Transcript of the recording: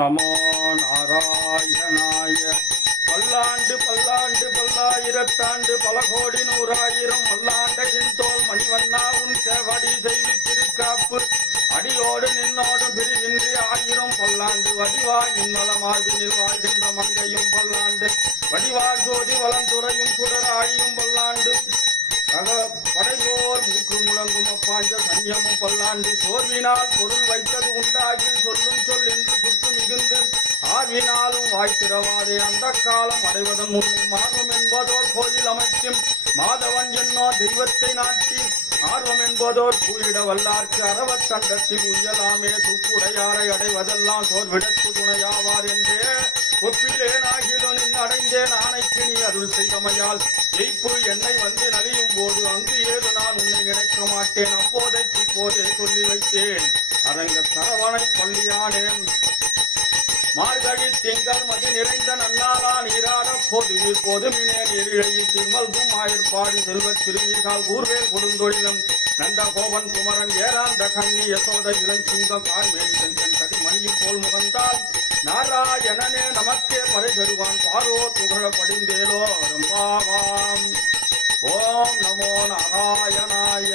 நமோ நாராயணாய. பல்லாண்டு பல்லாண்டு பல்லாயிரத்தாண்டு பல கோடி நூறாயிரம் மல்லாண்டையின் தோல் மணிவண்ணா உன் சேவடி செய்து திருக்காப்பு அடியோடு நின்னோடும் பிரிவின்றி ஆயிரம் பல்லாண்டு வடிவாய் நின்மலமார்பினில் வாழ்கின்ற மங்கையும் பல்லாண்டு வடிவார் ஜோதி வளந்துறையும் குடராயும் பல்லாண்டு படையோர் மூக்கு முழங்கும் அப்பாஞ்ச சன்யமும் பல்லாண்டு சோர்வினால் பொருள் வைத்தது உண்டாகி சொல்லும் சொல் என்று குத்து மிகுந்து ஆர்வினாலும் வாய்த்திரவாதே அந்த காலம் அடைவதன் முன்னும் ஆர்வம் என்பதோர் கோயில் அமைக்கும் மாதவன் என்னோ தெய்வத்தை நாட்டி ஆர்வம் என்பதோர் கூயிட வல்லார்க்கு அறவத் தண்டத்தில் உயலாமே துப்புடையாரை அடைவதெல்லாம் சோர்விடத்து துணையாவார் என்றே ஒப்பிலேனாகிலும் நின் அடைந்தேன் ஆணைக்கு நீ அருள் செய்தமையால் ஜெய்ப்பு என்னை வந்து நலியும் போது அங்கு ஏது நான் உன்னை நினைக்க மாட்டேன் அப்போதைக்கு போதே சொல்லி வைத்தேன் அரங்க சரவணை பள்ளியானேன் மார்கழி திங்கள் மதி நிறைந்த நன்னாளா நீராட போதுவில் போதுமினேன் எரிழையில் சிம்மல்கும் ஆயற்பாடி செல்வத் திருமிகால் ஊர்வேல் கொடுந்தொழிலும் நந்த கோபன் குமரன் ஏராந்த கண்ணி யசோத இளஞ்சிங்கம் கார்மேல் செஞ்சன் கதி மணியும் போல் முகந்தால் நாராயணனே நமக்கே பறை தருவான் பாரோ புகழ படிந்தேலோ ரம்பாவாம். ஓம் நமோ நாராயணாய.